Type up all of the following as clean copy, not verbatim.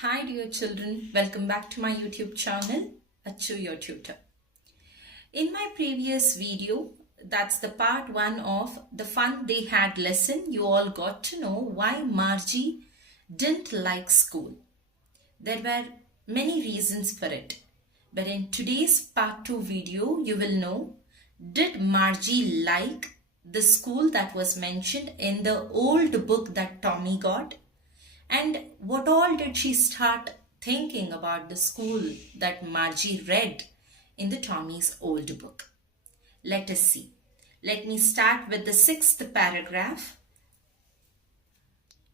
Hi dear children, welcome back to my YouTube channel, Achu Your Tutor. In my previous video, that's the part 1 of the fun they had lesson, you all got to know why Margie didn't like school. There were many reasons for it. But in today's part 2 video, you will know, did Margie like the school that was mentioned in the old book that Tommy got? And what all did she start thinking about the school that Margie read in the Tommy's old book? Let us see. Let me start with the 6th paragraph.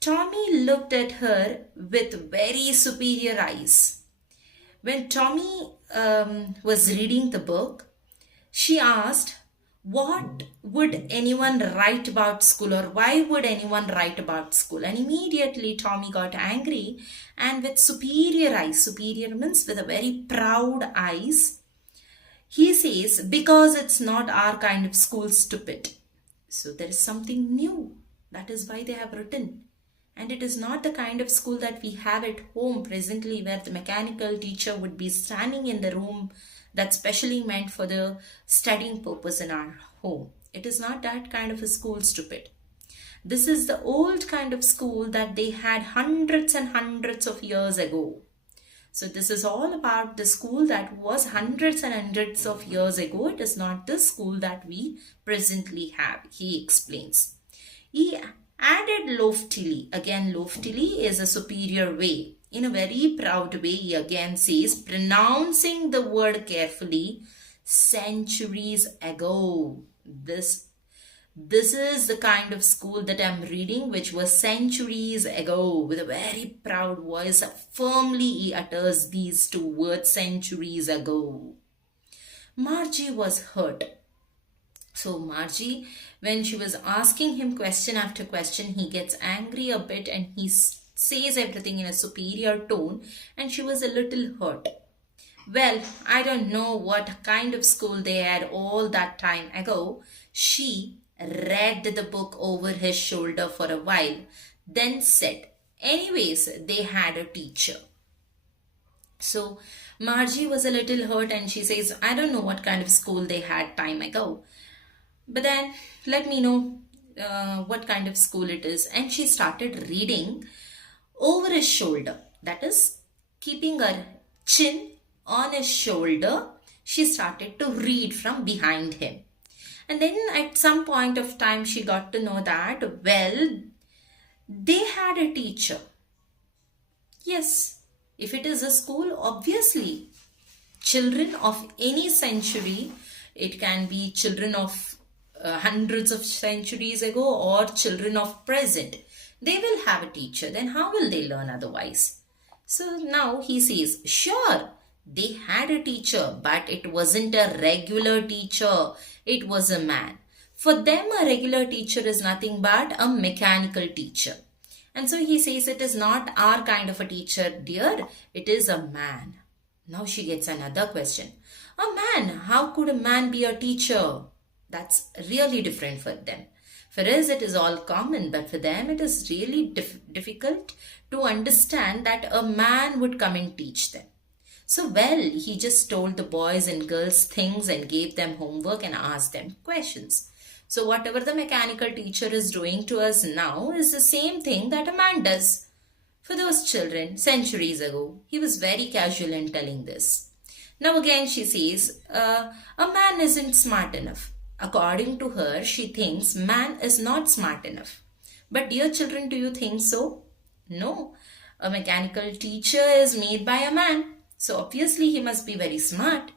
Tommy looked at her with very superior eyes. When Tommy was reading the book, she asked, what would anyone write about school, or why would anyone write about school? And immediately Tommy got angry, and with superior eyes, superior means with a very proud eyes, he says, because it's not our kind of school, stupid. So there is something new. That is why they have written. And it is not the kind of school that we have at home presently, where the mechanical teacher would be standing in the room that's specially meant for the studying purpose in our home. It is not that kind of a school, stupid. This is the old kind of school that they had hundreds and hundreds of years ago. So this is all about the school that was hundreds and hundreds of years ago. It is not the school that we presently have, he explains. He added loftily. Again, loftily is a superior way. In a very proud way, he again says, pronouncing the word carefully, centuries ago. This is the kind of school that I'm reading, which was centuries ago. With a very proud voice, firmly he utters these two words, centuries ago. Margie was hurt. So Margie, when she was asking him question after question, he gets angry a bit and he says everything in a superior tone, and she was a little hurt. Well, I don't know what kind of school they had all that time ago. She read the book over his shoulder for a while, then said, anyways, they had a teacher. So Margie was a little hurt and she says, I don't know what kind of school they had time ago. But then let me know what kind of school it is. And she started reading over his shoulder. That is, keeping her chin on his shoulder, she started to read from behind him. And then at some point of time, she got to know that, well, they had a teacher. Yes, if it is a school, obviously, children of any century, it can be children of hundreds of centuries ago or children of present, they will have a teacher. Then how will they learn otherwise? So now he says, sure, they had a teacher, but it wasn't a regular teacher. It was a man. For them, a regular teacher is nothing but a mechanical teacher. And so he says, it is not our kind of a teacher, dear. It is a man. Now she gets another question. A man, how could a man be a teacher? That's really different for them. For us, it is all common, but for them, it is really difficult to understand that a man would come and teach them. So, well, he just told the boys and girls things and gave them homework and asked them questions. So, whatever the mechanical teacher is doing to us now is the same thing that a man does. For those children, centuries ago, he was very casual in telling this. Now, again, she says, a man isn't smart enough. According to her, she thinks man is not smart enough. But dear children, do you think so? No. A mechanical teacher is made by a man. So obviously he must be very smart.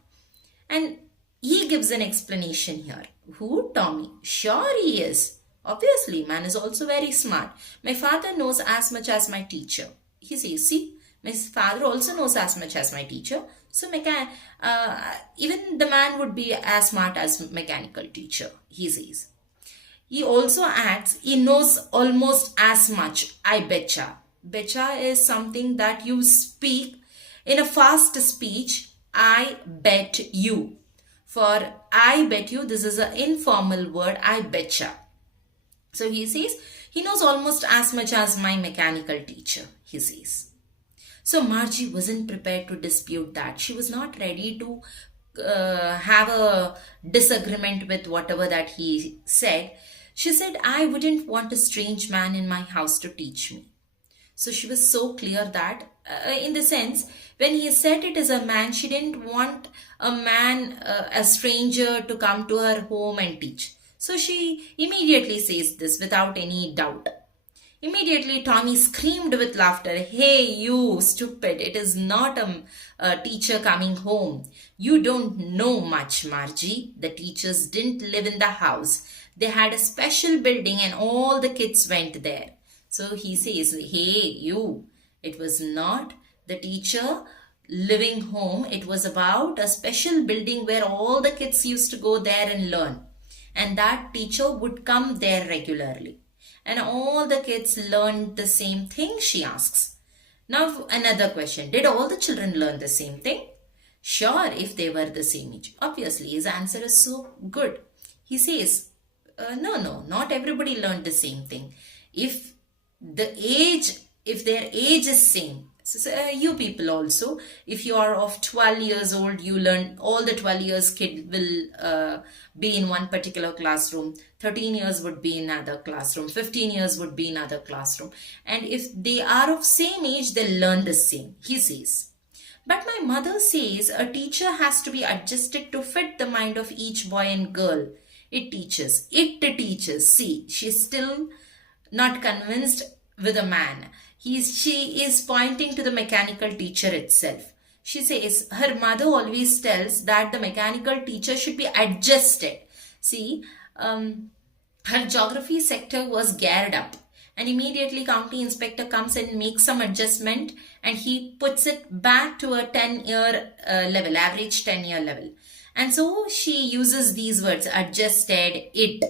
And he gives an explanation here. Who? Tommy. Sure he is. Obviously, man is also very smart. My father knows as much as my teacher. He says, see, my father also knows as much as my teacher. So even the man would be as smart as mechanical teacher, he says. He also adds, he knows almost as much, I betcha. Betcha is something that you speak in a fast speech, I bet you. For I bet you, this is an informal word, I betcha. So he says, he knows almost as much as my mechanical teacher, he says. So Margie wasn't prepared to dispute that. She was not ready to have a disagreement with whatever that he said. She said, I wouldn't want a strange man in my house to teach me. So she was so clear that, in the sense, when he said it as a man, she didn't want a man, a stranger, to come to her home and teach. So she immediately says this without any doubt. Immediately, Tommy screamed with laughter, Hey, you stupid, it is not a teacher coming home. You don't know much, Margie. The teachers didn't live in the house. They had a special building and all the kids went there. So he says, Hey, you, it was not the teacher living home. It was about a special building where all the kids used to go there and learn. And that teacher would come there regularly. And all the kids learned the same thing, she asks. Now, another question. Did all the children learn the same thing? Sure, if they were the same age. Obviously, his answer is so good. He says, no, not everybody learned the same thing. If their age is same, so, you people also, if you are of 12 years old, you learn, all the 12 years kid will be in one particular classroom. 13 years would be in another classroom. 15 years would be in another classroom. And if they are of same age, they learn the same, he says. But my mother says a teacher has to be adjusted to fit the mind of each boy and girl. It teaches. See, she's still not convinced with a man. She is pointing to the mechanical teacher itself. She says her mother always tells that the mechanical teacher should be adjusted. See, her geography sector was geared up, and immediately county inspector comes and makes some adjustment, and he puts it back to a 10-year level, average 10-year level. And so she uses these words, adjusted, it.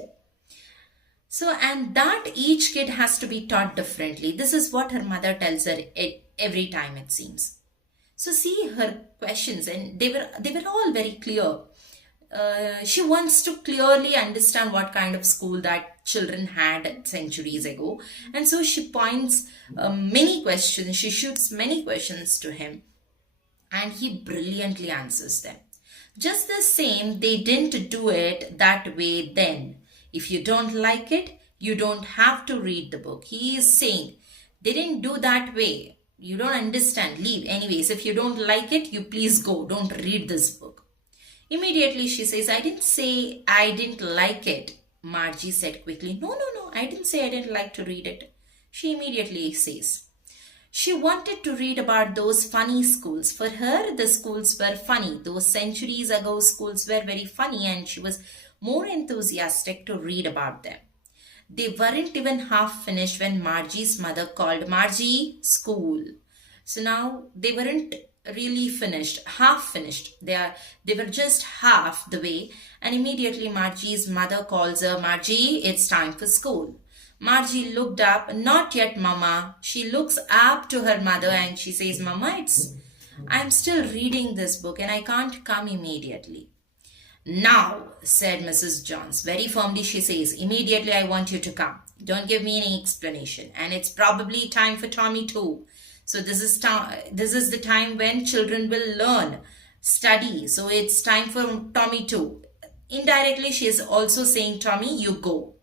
So, and that each kid has to be taught differently. This is what her mother tells her every time, it seems. So see her questions, and they were all very clear. She wants to clearly understand what kind of school that children had centuries ago. And so she points many questions, she shoots many questions to him, and he brilliantly answers them. Just the same, they didn't do it that way then. If you don't like it, you don't have to read the book. He is saying, they didn't do that way. You don't understand. Leave. Anyways, if you don't like it, you please go. Don't read this book. Immediately she says, I didn't say I didn't like it. Margie said quickly, No, I didn't say I didn't like to read it. She immediately says, she wanted to read about those funny schools. For her, the schools were funny. Those centuries ago schools were very funny, and she was more enthusiastic to read about them. They weren't even half finished when Margie's mother called, Margie, school. So now they weren't really finished, half finished. They were just half the way, and immediately Margie's mother calls her, Margie, it's time for school. Margie looked up, not yet, Mama. She looks up to her mother and she says, Mama, I'm still reading this book and I can't come immediately. Now, said Mrs. Johns, very firmly she says, immediately I want you to come. Don't give me any explanation. And it's probably time for Tommy too. So this is the time when children will learn, study. So it's time for Tommy too. Indirectly, she is also saying, Tommy, you go.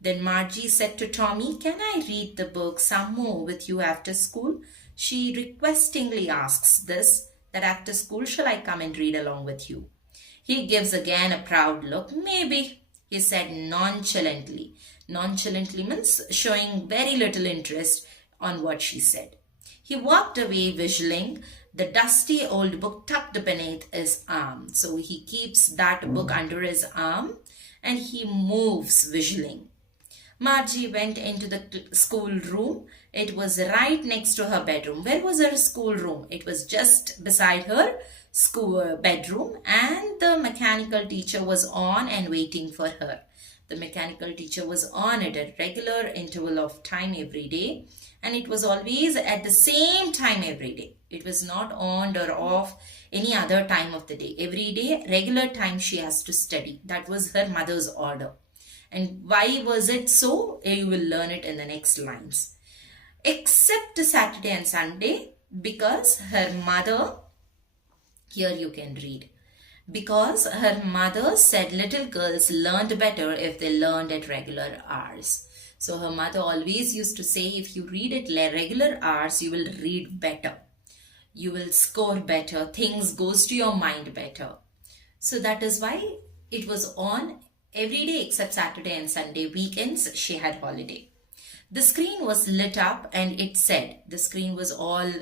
Then Margie said to Tommy, can I read the book some more with you after school? She requestingly asks this, that after school shall I come and read along with you? He gives again a proud look. Maybe, he said nonchalantly. Nonchalantly means showing very little interest on what she said. He walked away whistling, the dusty old book tucked beneath his arm. So he keeps that book under his arm and he moves whistling. Margie went into the schoolroom. It was right next to her bedroom. Where was her schoolroom? It was just beside her school bedroom, and the mechanical teacher was on and waiting for her. The mechanical teacher was on at a regular interval of time every day, and it was always at the same time every day. It was not on or off any other time of the day. Every day, regular time she has to study. That was her mother's order. And why was it so? You will learn it in the next lines. Except Saturday and Sunday, Because her mother, here you can read, because her mother said little girls learned better if they learned at regular hours. So her mother always used to say, if you read at regular hours, you will read better. You will score better. Things goes to your mind better. So that is why it was on every day except Saturday and Sunday. Weekends, she had holiday. The screen was lit up and it said, the screen was all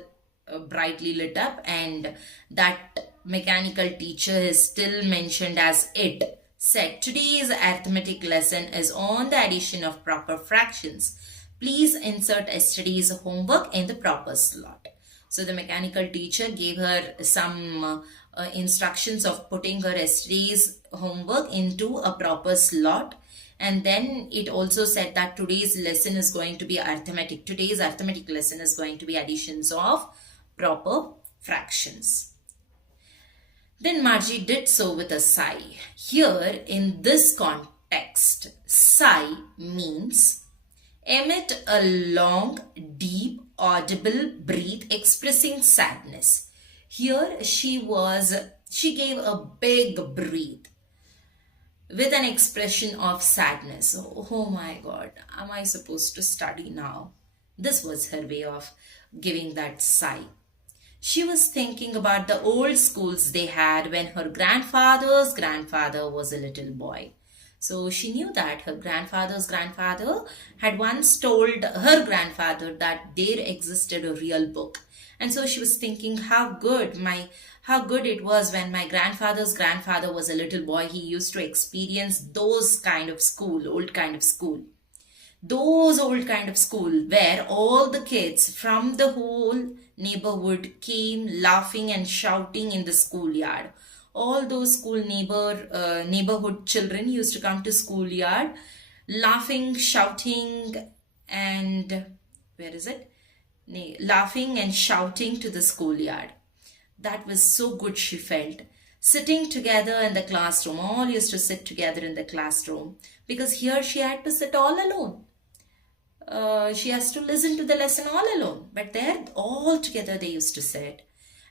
brightly lit up, and that mechanical teacher is still mentioned as it said, today's arithmetic lesson is on the addition of proper fractions. Please insert yesterday's homework in the proper slot. So the mechanical teacher gave her some instructions of putting her yesterday's homework into a proper slot. And then it also said that today's lesson is going to be arithmetic. Today's arithmetic lesson is going to be additions of proper fractions. Then Margie did so with a sigh. Here in this context, sigh means emit a long, deep, audible breath expressing sadness. Here she gave a big breath with an expression of sadness. Oh my God, am I supposed to study now? This was her way of giving that sigh. She was thinking about the old schools they had when her grandfather's grandfather was a little boy. So she knew that her grandfather's grandfather had once told her grandfather that there existed a real book. And so she was thinking how good it was when my grandfather's grandfather was a little boy. He used to experience those kind of school, old kind of school. Those old kind of school where all the kids from the whole neighborhood came laughing and shouting in the schoolyard. All those school neighborhood children used to come to schoolyard laughing, shouting, and laughing and shouting to the schoolyard. That was so good, she felt. Sitting together in the classroom, all used to sit together in the classroom, because here she had to sit all alone. She has to listen to the lesson all alone. But there, all together they used to sit.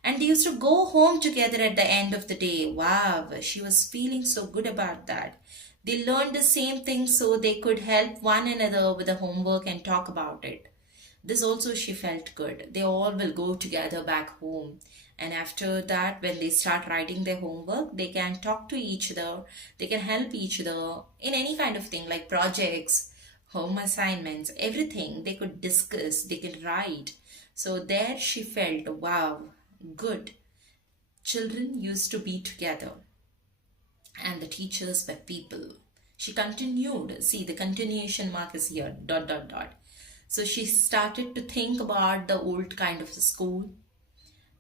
And they used to go home together at the end of the day. Wow, she was feeling so good about that. They learned the same thing so they could help one another with the homework and talk about it. This also she felt good. They all will go together back home. And after that, when they start writing their homework, they can talk to each other. They can help each other in any kind of thing like projects, home assignments, everything they could discuss, they can write. So there she felt, wow, good. Children used to be together and the teachers were people. She continued. See, the continuation mark is here, ... So she started to think about the old kind of school,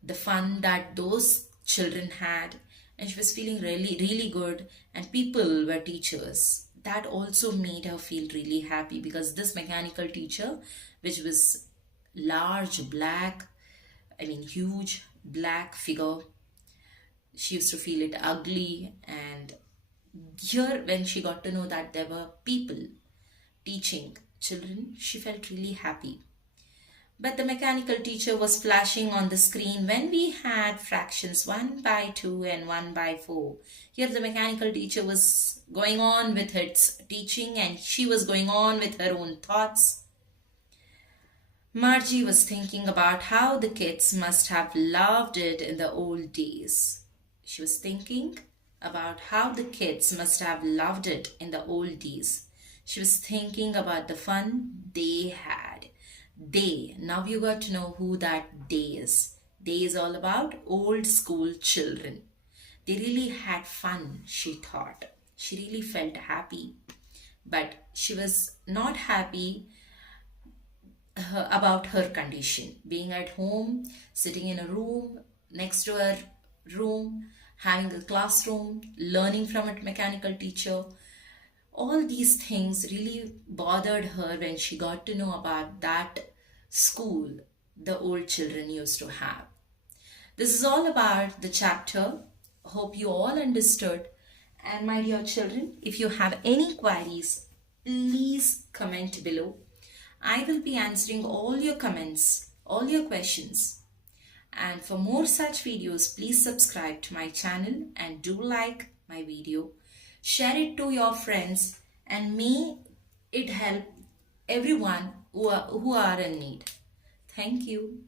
the fun that those children had, and she was feeling really, really good, and people were teachers. That also made her feel really happy, because this mechanical teacher, which was large, black, huge black figure, she used to feel it ugly. And here, when she got to know that there were people teaching children, she felt really happy. But the mechanical teacher was flashing on the screen when we had fractions 1 by 2 and 1 by 4. Here the mechanical teacher was going on with its teaching and she was going on with her own thoughts. Margie was thinking about how the kids must have loved it in the old days. She was thinking about how the kids must have loved it in the old days. She was thinking about the fun they had. They, now you got to know who that they is. They is all about old school children. They really had fun, she thought. She really felt happy. But she was not happy about her condition. Being at home, sitting in a room, next to her room, having a classroom, learning from a mechanical teacher. All these things really bothered her when she got to know about that school the old children used to have. This is all about the chapter. Hope you all understood. And my dear children, if you have any queries, please comment below. I will be answering all your comments, all your questions. And for more such videos, please subscribe to my channel and do like my video. Share it to your friends and may it help everyone who are in need. Thank you.